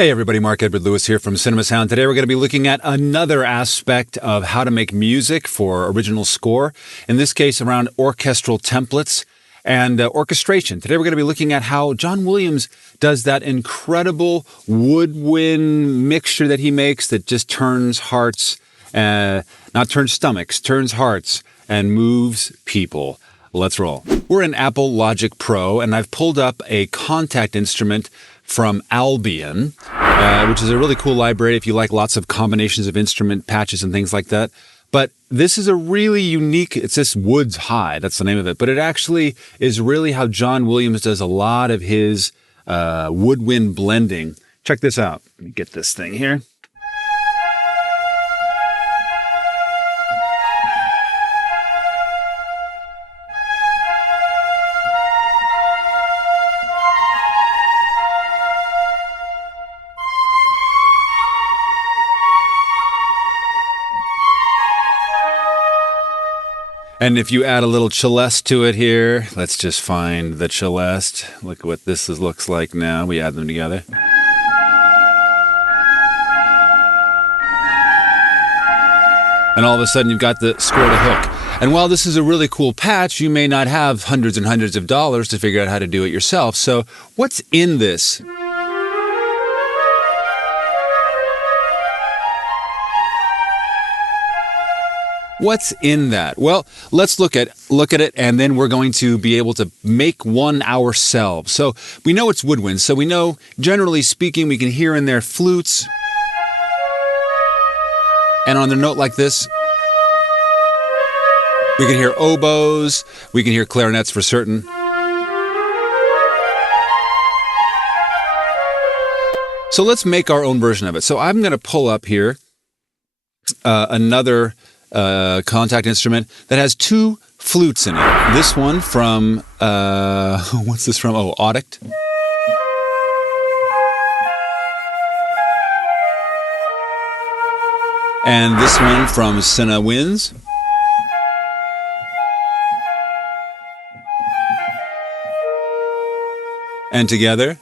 Hey everybody, Mark Edward Lewis here from Cinema Sound. Today we're going to be looking at another aspect of how to make music for original score, in this case around orchestral templates and orchestration. Today we're going to be looking at how John Williams does that incredible woodwind mixture that he makes that just turns hearts, not turns stomachs, turns hearts and moves people. Let's roll. We're in Apple Logic Pro and I've pulled up a contact instrument from Albion, which is a really cool library if you like lots of combinations of instrument patches and things like that. But this is a really unique, it's this Woods High, that's the name of it. But it actually is really how John Williams does a lot of his woodwind blending. Check this out. Let me get this thing here. And if you add a little celeste to it here, let's just find the celeste. Look at what this looks like now. We add them together. And all of a sudden you've got the score to hook. And while this is a really cool patch, you may not have hundreds and hundreds of dollars to figure out how to do it yourself. So what's in this? What's in that? Well, let's look at it, and then we're going to be able to make one ourselves. So we know it's woodwinds, so we know, generally speaking, we can hear in there flutes. And on a note like this, we can hear oboes, we can hear clarinets for certain. So let's make our own version of it. So I'm going to pull up here another contact instrument that has two flutes in it. This one from, what's this from? Oh, Alto. And this one from Cinewinds. And together.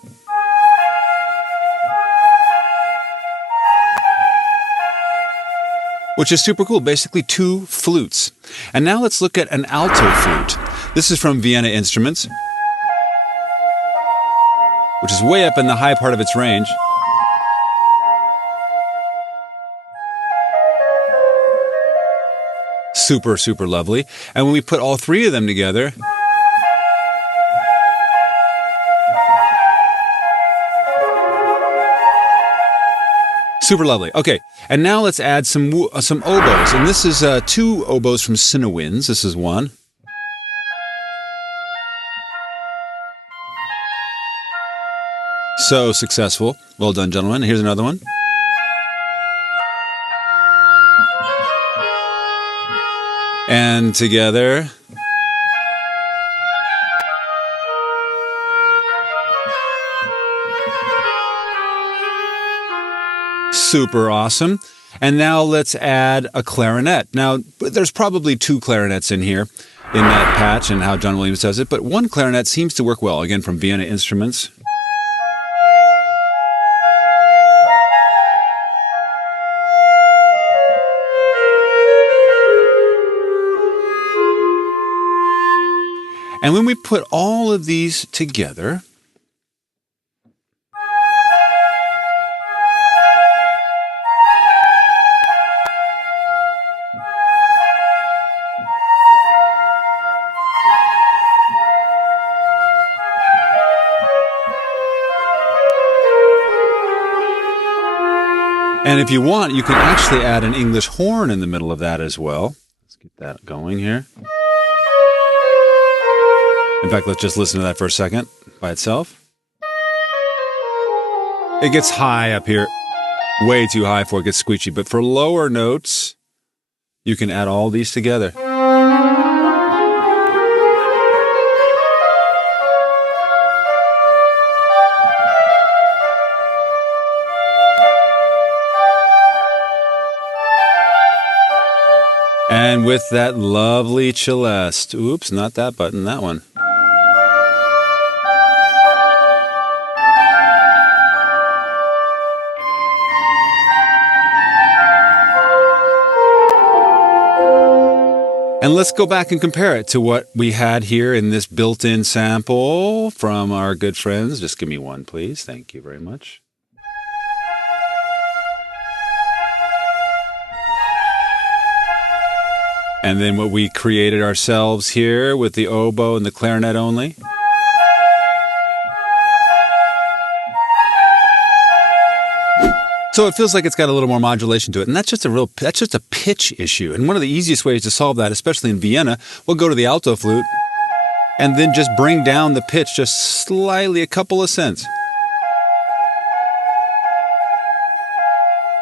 Which is super cool, basically two flutes. And now let's look at an alto flute. This is from Vienna Instruments, which is way up in the high part of its range. Super, super lovely. And when we put all three of them together, super lovely. Okay, and now let's add some oboes. And this is two oboes from Cinewinds. This is one. So successful. Well done, gentlemen. Here's another one. And together. Super awesome. And now let's add a clarinet. Now, there's probably two clarinets in here in that patch and how John Williams does it, but one clarinet seems to work well, again from Vienna Instruments. And when we put all of these together, and if you want, you can actually add an English horn in the middle of that as well. Let's get that going here. In fact, let's just listen to that for a second by itself. It gets high up here, way too high before it gets squeaky. But for lower notes, you can add all these together. And with that lovely celeste. Oops, not that button, that one. And let's go back and compare it to what we had here in this built-in sample from our good friends. Just give me one, please. Thank you very much. And then what we created ourselves here with the oboe and the clarinet only. So it feels like it's got a little more modulation to it, and that's just a pitch issue. And one of the easiest ways to solve that, especially in Vienna, we'll go to the alto flute and then just bring down the pitch just slightly, a couple of cents.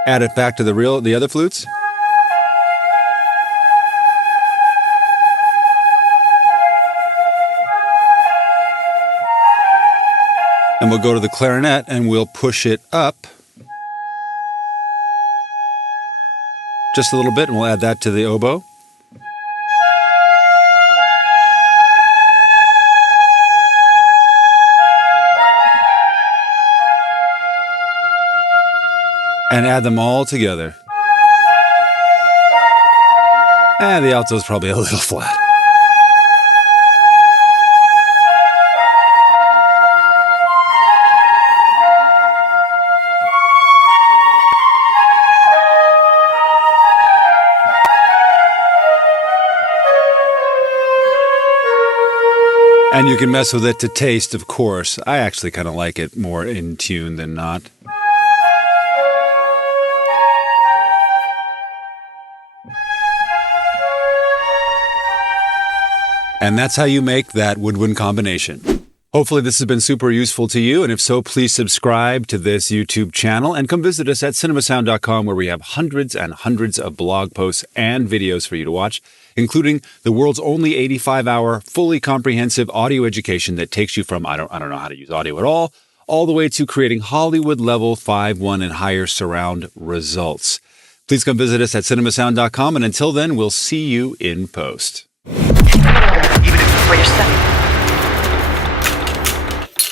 Add it back to the other flutes. And we'll go to the clarinet and we'll push it up just a little bit, and we'll add that to the oboe. And add them all together. And the alto is probably a little flat. And you can mess with it to taste, of course. I actually kind of like it more in tune than not. And that's how you make that woodwind combination. Hopefully this has been super useful to you, and if so, please subscribe to this YouTube channel and come visit us at cinemasound.com, where we have hundreds and hundreds of blog posts and videos for you to watch, including the world's only 85-hour, fully comprehensive audio education that takes you from, I don't know how to use audio at all the way to creating Hollywood-level 5.1 and higher surround results. Please come visit us at cinemasound.com, and until then, we'll see you in post. Even if you play yourself.